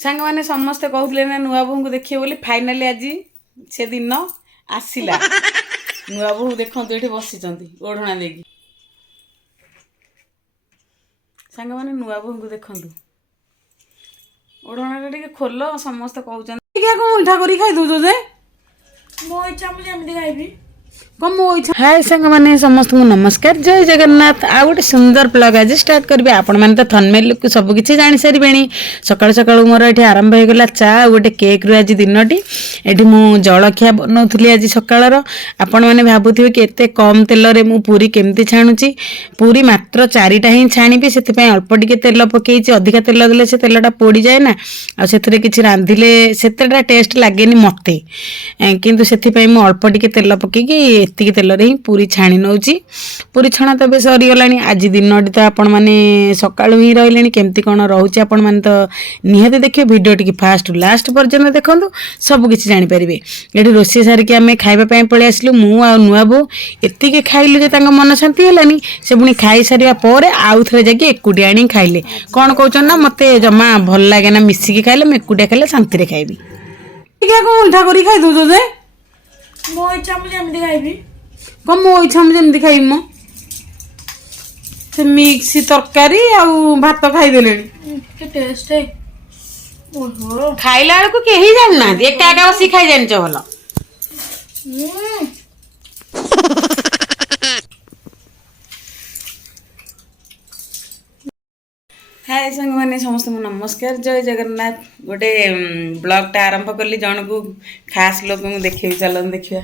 सांग मैंने समस्ते कहते ना नुआ बोहू को देखिए बोली फाइनाली आज से दिन आसला नुआ बोहू देखो ये बसी ओढ़ना देगी सांग मैंने नुआ बोहू को देखु ओढ़ना खोल समस्ते कहते उठा कर खाई दौच जे मो इच्छा मुझे एमती खाइबी हाय सांग मैंने समस्त को नमस्कार जय जगन्नाथ आ गोटे सुंदर ब्लॉग आज स्टार्ट करेंगे आपण मैंने तो थंबनेल को सबकि जानी सारे सकाल सकाल मोर ये आरंभ हो गला चा गोटे केक रु आज दिनटी ये मु जलखिया बनाऊली आज सकाल आपण मैंने भावुवे कि एत कम तेल रे मु पूरी केमती छाणुची पूरी मात्र 4टा ही छाणी से अल्प टिके तेल पकई अधिका तेल देले से तेलटा पोड़ी जाए ना आ किसी रांधिले सेतेटा टेस्ट लगे मत किंतु से अल्प टिके तेल पकईकी एतिकी तेल रे ही पूरी छाणी नौची पूरी छणा तो बे सरीगला आज दिन तो आपण मैंने सकाळु ही रही केमती कौन रोचे आपण मैंने तो निहाती देखिए वीडियो टी फास्ट लास्ट पर्यंत देखूँ सबकि जापर ये रोषे सारिक आम खावाई पलि आसलु मु आ नुआ बो एतिकी खाइलु जे मन शांति है से पुणी खाई सारा पर आउ थे जाकि एकुटिया आनी खाइले कौन कहते ना मत जमा भल लगे ना मिसिकी खाइले मैं एकुटिया खाइले शांति खाइबी उल्टा कर खाई दौच जे मो इच्छा मुझे एमती खाइबी कौन मो इच्छा मुझे खाइबी मो से मिक्स तरकारी आउ भात खाईदे के टेस्ट है ओहो खाइला बेलू कहीं जाना एका एका बस खाई जान भल हाय सांग मैंने समस्त नमस्कार जय जगन्नाथ गोटे ब्लॉगटा आरंभ कली जन को खास लोक देखे चलन देखा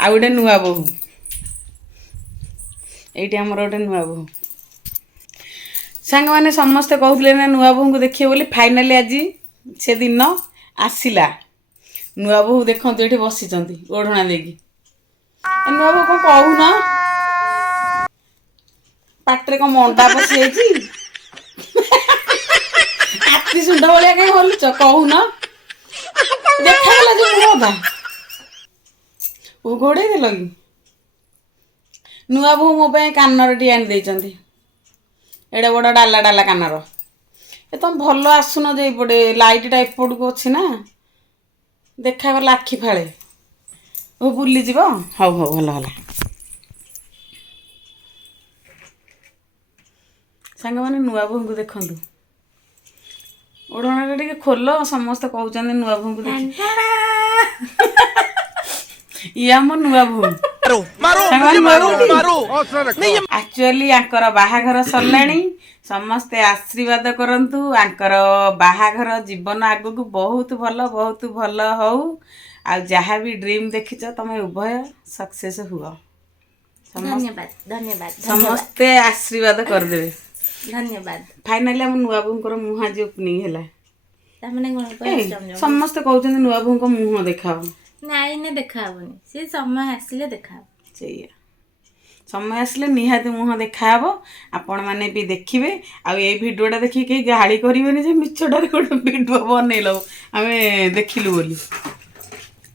आ गोटे नुआ बोहू ये आमर गोटे नुआ बोहू सांग मैंने समस्ते कहते ना नुआ बोहू को देखिए बोली फाइनाली आज से दिन आसला नुआ बोहू देखो ये बसी ओढ़ना देगी नुआ बोहू कौन कहून पाटे कौन मंडा पशि हाथी सुंड भाया कहीं हलुच कहून देखा जो मुहता घोड़े देल कि नुआ बोहू मो कानर टी आनी देइचंती एडे बड़ डाला डाला कानर ए तुम भल आसुन जे पड़े लाइटा एपट को अच्छी ना देखा गला आखि फाड़े वो बुली जीव हौ हौ भल भल सांग मैंने नुआ बोहू को देखु ओढ़ना टे खोल समस्ते कहते नुआ बोहू को देख ये आम नुआ बोहू एक्चुअली आंकर बाहाघर सरलाणी समस्ते आशीर्वाद करंतु आंकर बाहाघर जीवन आगु को बहुत भल हो आ जहाँ भी ड्रीम देखिच तुम उभय सक्सेस हुआ धन्यवाद धन्यवाद समस्ते आशीर्वाद करदेवे धन्यवाद फाइनाली आम नुआ बोहूंकर मुह आज ओपनिंग है समस्ते कहते नुआ बोहूंक मुह देखाओ नाई ने देखा हेनी सी समय आसिले देखा से समय आसले निहाती मुह देखा आपण मैंने भी देखिए आई भिडटा देखिए कहीं गाड़ी करेनि जे मिछटारे गोटे भिड बनइल आम देखिलु बोली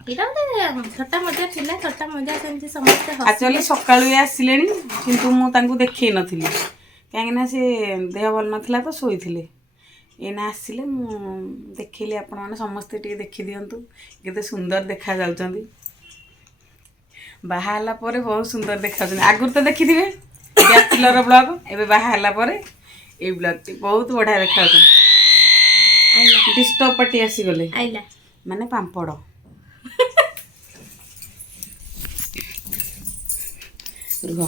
छोटा मजा थिला छोटा मजा सेमती समस्त एक्चुअली सकाळु आसिले किंतु मु देखई नथि कहीं से देह भल नाला तो शोले एना आसिले मु देखिली आपण मैंने समस्ते टे देखी दिंतु केते सुंदर देखा जाउचंदी बाहा पर बहुत सुंदर देखा आगुरी तो देखिथे बैचलर ब्लॉग एवं बाहा पर ये ब्लॉग टी बहुत बढ़िया देखा डिस्टर्ब पार्टी आसीगले माने पांपड़ रुह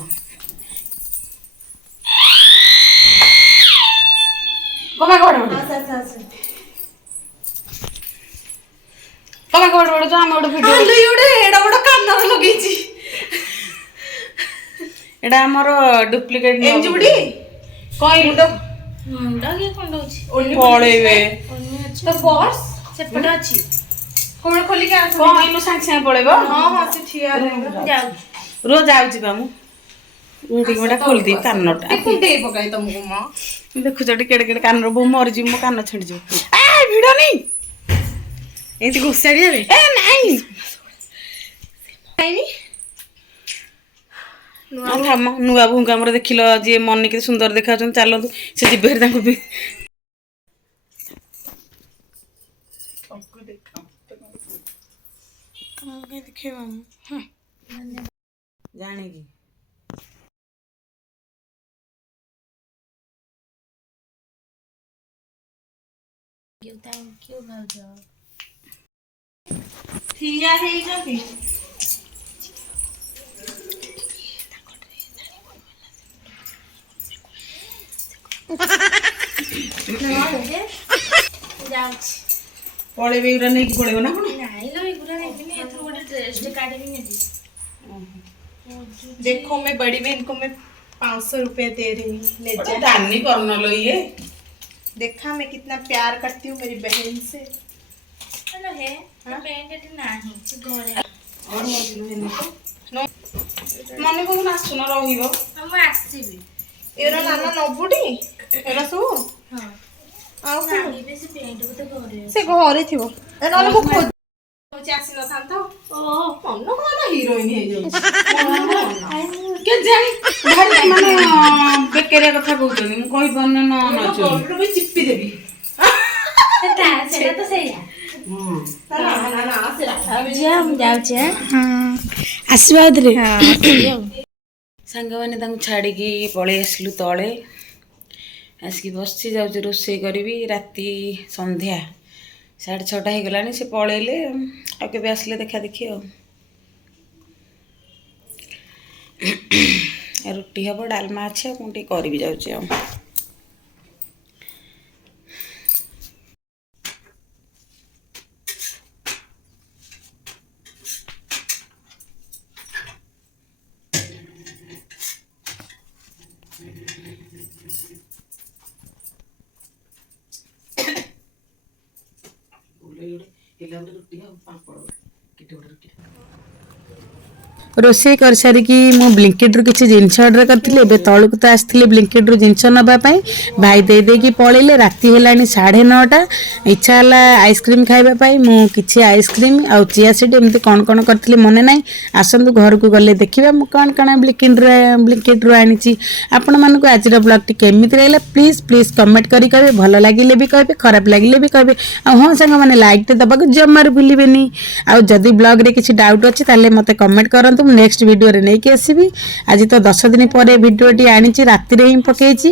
कमा कबड़ कमा कबड़ बड़ जो हम गोटे वीडियो आलू योडे एडा बड़ कानर लगेची एडा हमर डुप्लीकेट एमजुडी कई मुंडा के कोंडोची पळेबे तो पर्स सेपटा अछि कोन खोली के आस कौन इनु सांग सांग पळेबो हां हां से छिया जाऊ रोज आउची बामु उठी गोटा खोल दी कानटा कुंडे पकाई तुमको मां देखु जटी केड़े केड़े कानर बो मर जी मो कान छंडी जो ए भिडो नहीं एती घुसाड़ी रे ए नहीं नहीं नुआ बोहू आम देखिल जी मन के सुंदर देखा चलतु से जीवे भी सबको देखा ଜାଣିକି थैंक यू भाଉଜ ଠିଆ ହେଇଛନ୍ତି ଯାଉଛି ପଳେଇବେ ଏଗୁରା ନେଇକି ପଳେଇବ ନା କଣ? ନାଇଁ लो ଏଗୁରା ନେବିନି ଏଥର ଗୋଟେ ଡ୍ରେସଟେ କାଢିକି ନେବି देखो मैं बड़ी बहन को मैं 500 रुपए दे रही हूँ ले जा ଦାନି କରୁନ लो ଇଏ देखा मैं कितना प्यार करती हूँ मेरी बहन से हेलो हे पेंट एटी नाही से घरे ମନେ କହୁନ ଆସୁନ ରହିବ हम आसीबी एरा नाना नबुटी एरा सब हां आउ नाही बे से पेंट को तो घरे से घरे थिबो ए नले मु खोज आसी न थांत ओ मन कोन हीरोइन हे जाउ କେ ଜାଣି ଭାରି ମାନେ ବେକାରିଆ କଥା କହୁଛନ୍ତି ମୁଁ କହିପାରୁନି ନା गोल्ड में चिप्पी देबी सेटा तो सहीया ना ना ना से रखा जे हम जाउचे हां आसीबा उधरे हां ସାଙ୍ଗମାନେ ତାଙ୍କୁ ଛାଡ଼ିକି ପଳେଇ ଆସିଲୁ ତଳେ ଆସିକି ବସିଛି ଯାଉଛି ରୋଷେଇ କରିବି ରାତି ସନ୍ଧ୍ୟା 6:30 ହେଇଗଲାଣି ସେ ପଳେଇଲେ ଆଉ କେବେ ଆସିଲେ ଦେଖା ଦେଖି ଆଉ ରୁଟି ହେବ ଡାଲମା ଅଛି ଆଉ ମୁଁ ଟିକେ କରିବି ଯାଉଛି ଆଉ ରୋଷେଇ କରିସାରିକି ମୁଁ ବ୍ଲିଙ୍କିଟ୍ରୁ କିଛି ଜିନିଷ ଅର୍ଡ଼ର କରିଥିଲି ଏବେ ତଳକୁ ତ ଆସିଥିଲି ବ୍ଲିଙ୍କିଟ୍ରୁ ଜିନିଷ ନେବା ପାଇଁ ଭାଇ ଦେଇକି ପଳେଇଲେ ରାତି ହେଲାଣି 9:30 ଇଚ୍ଛା ହେଲା ଆଇସ୍କ୍ରିମ୍ ଖାଇବା ପାଇଁ ମୁଁ କିଛି ଆଇସ୍କ୍ରିମ୍ ଆଉ ଚିଆ ସିଡ୍ ଏମିତି କ'ଣ କ'ଣ କରିଥିଲି ମନେ ନାହିଁ ଆସନ୍ତୁ ଘରକୁ ଗଲେ ଦେଖିବା ମୁଁ କ'ଣ କ'ଣ ବ୍ଲିଙ୍କିଟ୍ରୁ ଆଣିଛି ଆପଣମାନଙ୍କୁ ଆଜିର ବ୍ଲଗ୍ଟି କେମିତି ଲାଗିଲା ପ୍ଲିଜ୍ କମେଣ୍ଟ କରି କହିବେ ଭଲ ଲାଗିଲେ ବି କହିବେ ଖରାପ ଲାଗିଲେ ବି କହିବେ ଆଉ ହଁ ସାଙ୍ଗମାନେ ଲାଇକ୍ଟେ ଦେବାକୁ ଜମାରୁ ଭୁଲିବେନି ଆଉ ଯଦି ବ୍ଲଗ୍ରେ କିଛି ଡାଉଟ୍ ଅଛି ତାହେଲେ ମୋତେ କମେଣ୍ଟ କରନ୍ତୁ ମୁଁ ନେକ୍ସଟ ଭିଡ଼ିଓରେ ନେଇକି ଆସିବି ଆଜି ତ 10 ଦିନ ପରେ ଭିଡ଼ିଓଟି ଆଣିଛି ରାତିରେ ହିଁ ପକେଇଛି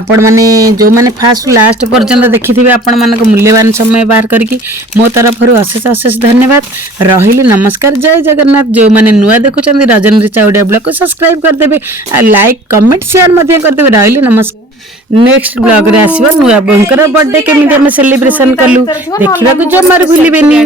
ଆପଣମାନେ ଯେଉଁମାନେ ଫାର୍ଷ୍ଟ ଲାଷ୍ଟ ପର୍ଯ୍ୟନ୍ତ ଦେଖିଥିବେ ଆପଣମାନଙ୍କ ମୂଲ୍ୟବାନ ସମୟ ବାହାର କରିକି ମୋ ତରଫରୁ ଅଶେଷ ଧନ୍ୟବାଦ ରହିଲି ନମସ୍କାର ଜୟ ଜଗନ୍ନାଥ ଯେଉଁମାନେ ନୂଆ ଦେଖୁଛନ୍ତି ରଜନୀ ରିଚା ଓଡ଼ିଆ ବ୍ଲଗ୍କୁ ସବସ୍କ୍ରାଇବ୍ କରିଦେବେ ଆଉ ଲାଇକ୍ କମେଣ୍ଟ ସେୟାର ମଧ୍ୟ କରିଦେବେ ରହିଲି ନମସ୍କାର ନେକ୍ସଟ ବ୍ଲଗ୍ରେ ଆସିବ ନୂଆ ବୋଉଙ୍କର ବର୍ଥଡେ କେମିତି ଆମେ ସେଲିବ୍ରେସନ୍ କଲୁ ଦେଖିବାକୁ ଜମାରୁ ଭୁଲିବେନି।